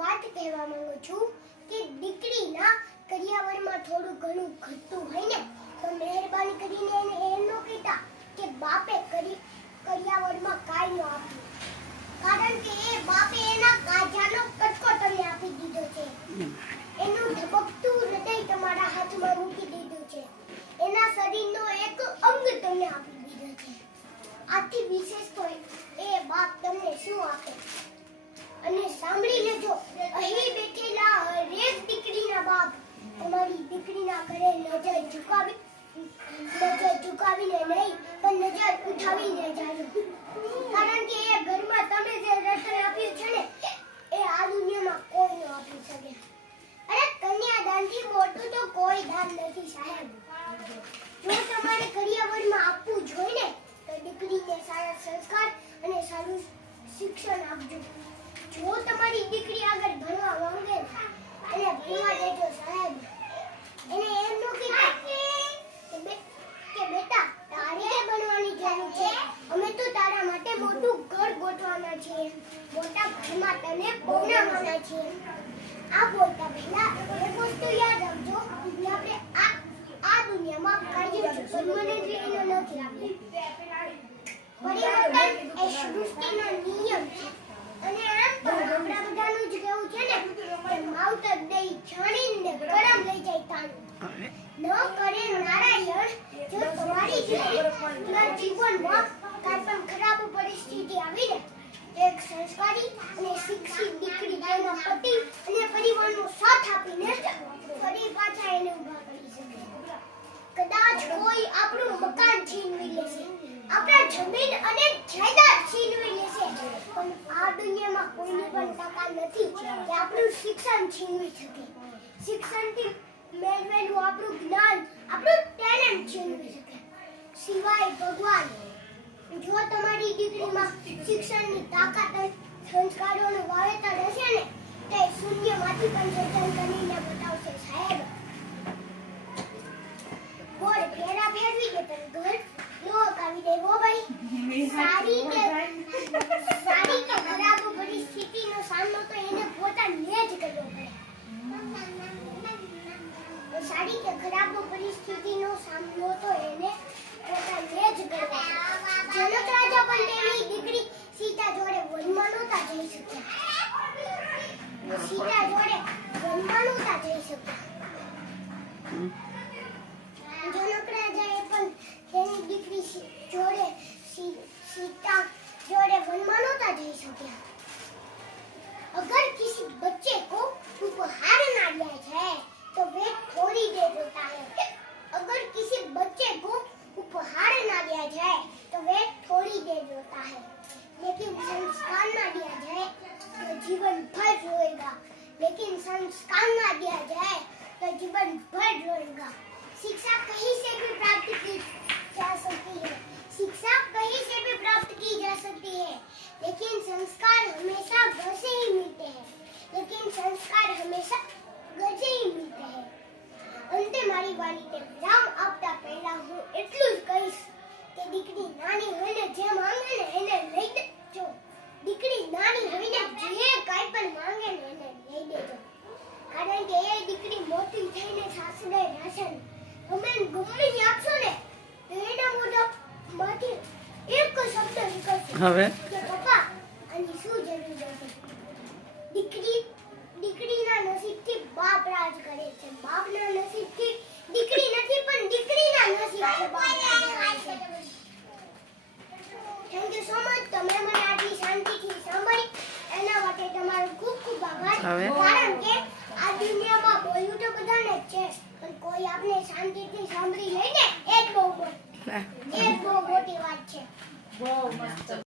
વાત કહેવા માંગુ છું કે દીકરીના કરિયાવરમાં થોડું ઘણું ઘટતું હોય ને તો મહેરબાની કરીને એને એમ ન કહેતા કે બાપે કરિયાવરમાં કાંઈ ન આપ્યું, કારણ કે એ બાપે એના કાજાનો કટકો તમને આપી દીધો છે, એનું ધબકતું હૃદય તમારા હાથમાં મૂકી દીધું છે, એના શરીરનો એક અંગ તમને આપી દીધો છે. આથી વિશેષ તો એ બાપ તમને શું આપે? અને સાંભળી લેજો, અહીં બેઠેલા હરેક દીકરીના બાપ તમારી દીકરીના ઘરે નજર ઝુકાવીને નહીં પણ નજર ઉઠાવીને જાજો, કારણ કે એ ઘરમાં તમે જે રટણ આપ્યું છે ને એ આ દુનિયામાં કોઈ ન આપી શકે. અરે કન્યાદાનથી મોટું તો કોઈ દાન નથી સાહેબ. જો તમારે કરિયાવરમાં આપવું જ હોય ને તો દીકરીને સારા સંસ્કાર અને સારું શિક્ષણ આપજો. જો તમારી દીકરી આગળ ભણવા માંગે એને ભણવા દેજો સાહેબ. એને એમ ન કહેતા કે બેટા તારે ભણવાની જરૂર છે, અમે તો તારા માટે મોટું ઘર ગોઠવવાના છીએ, મોટા ઘરમાં તને પહોંચાડવાના છીએ. આ બોલતા પહેલા એક વસ્તુ યાદ રાખજો કે આપણે આ દુનિયામાં કાયમ પરમનન્ટ લઈને નથી આપી. પરિવર્તન એ સૃષ્ટિનો નિયમ છે. અને આમ તો આપણા બધાનું જ કહેવું છે ને કે માવતર દઈ છાણીને કરમ લઈ જાય તાણું. ન કરે નારાયણ. જો તમારી જીવનમાં કાંઈ પણ ખરાબ પરિસ્થિતિ આવી ને એક સંસ્કારી અને શિક્ષિત દીકરી તેના પતિ અને પરિવારનો સાથ આપીને ફરી પાછા એને ઊભા કરી શકે. કદાચ કોઈ આપણું મકાન છીનવી લેશે, આપણા જમીન અને જાયદાદ છીનવી લેશે, પણ આ દુનિયામાં કોઈની પણ તાકાત નથી કે આપણું શિક્ષણ છીનવી શકે. શિક્ષણથી મેળવેલું આપણું જ્ઞાન, આપણું ટેલેન્ટ છીનવી શકે, સિવાય ભગવાન. જો તમારી દીકરીમાં શિક્ષણની તાકાત અને સંસ્કારોનું વાવેતર હશે ને તે શૂન્યમાંથી પણ સર્જન કરીને બતાવશે સાહેબ. બોલ ફેરા ફેરવી કે તને ઘર લોક આવી દે હો ભાઈ. સારી કે ખરાબ પરિસ્થિતિનો સામનો તો એને પોતાને જ કરવો પડે. સારી કે ખરાબ પરિસ્થિતિનો સામનો તો એને પોતાને જ કરવો પડે. જનક રાજા પણ તેની દીકરી સીતા જોડે વનમાં નહોતા જઈ શક્યા. સીતા જોડે વનમાં નહોતા જઈ શક્યા. જનક રાજાએ પણ તેની દીકરી જોડે सीता जोड़े वनमा नहोता जई शक्या. अगर किसी बच्चे को उपहार ना दिया जाए तो वे थोड़ी देर रोता है. अगर किसी बच्चे को उपहार ना दिया जाए तो वे थोड़ी देर रोता है, लेकिन संस्कार ना दिया जाए तो जीवन भर रोएगा. लेकिन संस्कार ना दिया जाए तो जीवन भर रोएगा. शिक्षा कहीं से भी प्राप्त की जा सकती है, शिक्षा कहीं से भी प्राप्त की जा सकती है, लेकिन संस्कार हमेशा घर से ही मिलते हैं. लेकिन संस्कार हमेशा घर से ही मिलते हैं. અંતે મારી વાણીને વિરામ આપતા પહેલા હું એટલું જ કહીશ કે દીકરી નાની હોય ને જે માંગે ને એને લઈ દેજો. દીકરી નાની હોય ને જે કાંઈ પણ માંગે ને એને લઈ દેજો, કારણ કે એ દીકરી મોટી થઈને સાસરે રહેશે ને તમે ગમે આપશો ને તો એના મોઢામાંથી એક શબ્દ નીકળશે હવે કે પપ્પા આની શું જરૂર હતી. દીકરીના નસીબથી બાપ રાજ કરે છે, બાપના નસીબથી દીકરી નથી પણ દીકરીના નસીબથી બાપ રાજ કરે છે. Thank you so much. તમે મને આટલી શાંતિથી સાંભળી એના માટે તમારો ખૂબ ખૂબ આભાર. કારણ કે આ દુનિયામાં બોલવું તો બધાને જ છે, પણ કોઈ આપણે શાંતિથી સાંભળી લે ને એ જ બહુ મોટી વાત છે. બહુ મસ્ત.